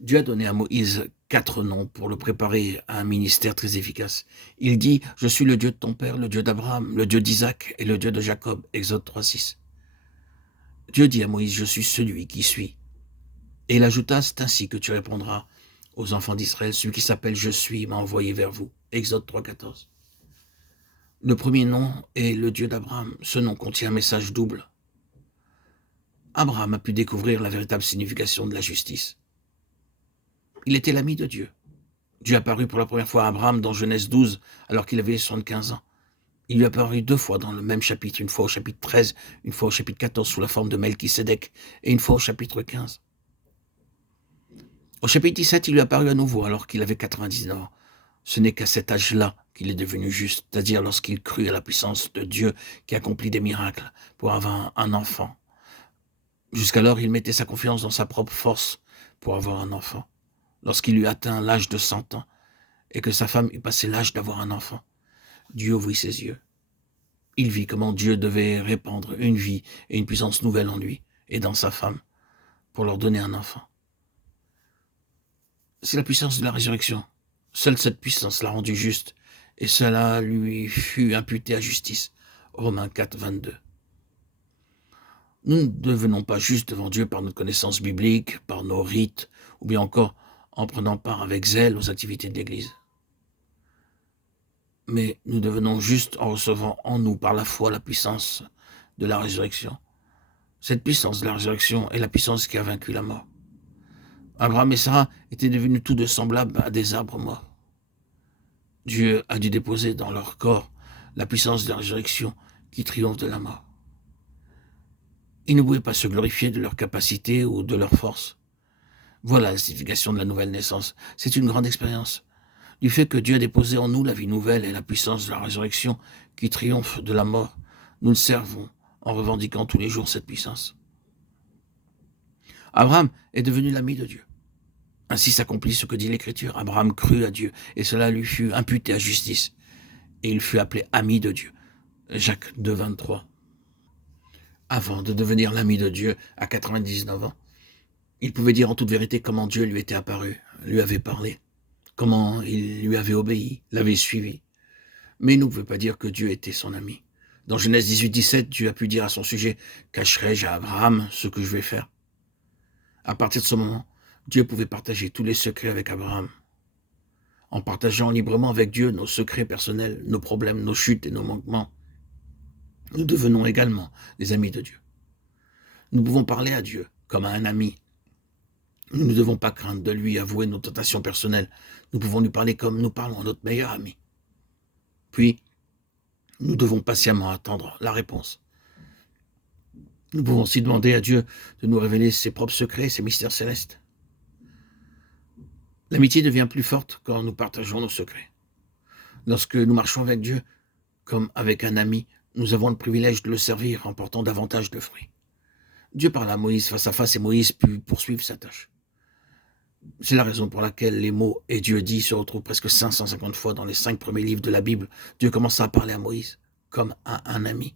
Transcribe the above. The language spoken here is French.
Dieu a donné à Moïse 4 noms pour le préparer à un ministère très efficace. Il dit « Je suis le Dieu de ton père, le Dieu d'Abraham, le Dieu d'Isaac et le Dieu de Jacob » Exode 3,6. Dieu dit à Moïse « Je suis celui qui suis ». Et il ajouta « C'est ainsi que tu répondras aux enfants d'Israël, celui qui s'appelle « Je suis » m'a envoyé vers vous » Exode 3,14. Le premier nom est le Dieu d'Abraham. Ce nom contient un message double. Abraham a pu découvrir la véritable signification de la justice. Il était l'ami de Dieu. Dieu apparut pour la première fois à Abraham dans Genèse 12, alors qu'il avait 75 ans. Il lui apparut 2 fois dans le même chapitre, une fois au chapitre 13, une fois au chapitre 14 sous la forme de Melchisédek, et une fois au chapitre 15. Au chapitre 17, il lui apparut à nouveau alors qu'il avait 99 ans. Ce n'est qu'à cet âge-là qu'il est devenu juste, c'est-à-dire lorsqu'il crut à la puissance de Dieu qui accomplit des miracles pour avoir un enfant. Jusqu'alors, il mettait sa confiance dans sa propre force pour avoir un enfant. Lorsqu'il eut atteint l'âge de 100 ans et que sa femme eut passé l'âge d'avoir un enfant, Dieu ouvrit ses yeux. Il vit comment Dieu devait répandre une vie et une puissance nouvelle en lui et dans sa femme pour leur donner un enfant. C'est la puissance de la résurrection. Seule cette puissance l'a rendu juste et cela lui fut imputé à justice. Romains 4, 22. Nous ne devenons pas justes devant Dieu par notre connaissance biblique, par nos rites, ou bien encore en prenant part avec zèle aux activités de l'Église. Mais nous devenons justes en recevant en nous par la foi la puissance de la résurrection. Cette puissance de la résurrection est la puissance qui a vaincu la mort. Abraham et Sarah étaient devenus tous deux semblables à des arbres morts. Dieu a dû déposer dans leur corps la puissance de la résurrection qui triomphe de la mort. Ils ne pouvaient pas se glorifier de leur capacité ou de leur force. Voilà la signification de la nouvelle naissance. C'est une grande expérience. Du fait que Dieu a déposé en nous la vie nouvelle et la puissance de la résurrection qui triomphe de la mort, nous le servons en revendiquant tous les jours cette puissance. Abraham est devenu l'ami de Dieu. Ainsi s'accomplit ce que dit l'Écriture. Abraham crut à Dieu et cela lui fut imputé à justice. Et il fut appelé ami de Dieu. Jacques 2, 23. Avant de devenir l'ami de Dieu à 99 ans, il pouvait dire en toute vérité comment Dieu lui était apparu, lui avait parlé, comment il lui avait obéi, l'avait suivi. Mais il ne pouvait pas dire que Dieu était son ami. Dans Genèse 18, 17, Dieu a pu dire à son sujet « Cacherai-je à Abraham ce que je vais faire ?» À partir de ce moment, Dieu pouvait partager tous les secrets avec Abraham. En partageant librement avec Dieu nos secrets personnels, nos problèmes, nos chutes et nos manquements, nous devenons également des amis de Dieu. Nous pouvons parler à Dieu comme à un ami. Nous ne devons pas craindre de lui avouer nos tentations personnelles. Nous pouvons lui parler comme nous parlons à notre meilleur ami. Puis, nous devons patiemment attendre la réponse. Nous pouvons aussi demander à Dieu de nous révéler ses propres secrets, ses mystères célestes. L'amitié devient plus forte quand nous partageons nos secrets. Lorsque nous marchons avec Dieu comme avec un ami, nous avons le privilège de le servir en portant davantage de fruits. Dieu parla à Moïse face à face et Moïse put poursuivre sa tâche. C'est la raison pour laquelle les mots « et Dieu dit » se retrouvent presque 550 fois dans les 5 premiers livres de la Bible. Dieu commença à parler à Moïse comme à un ami.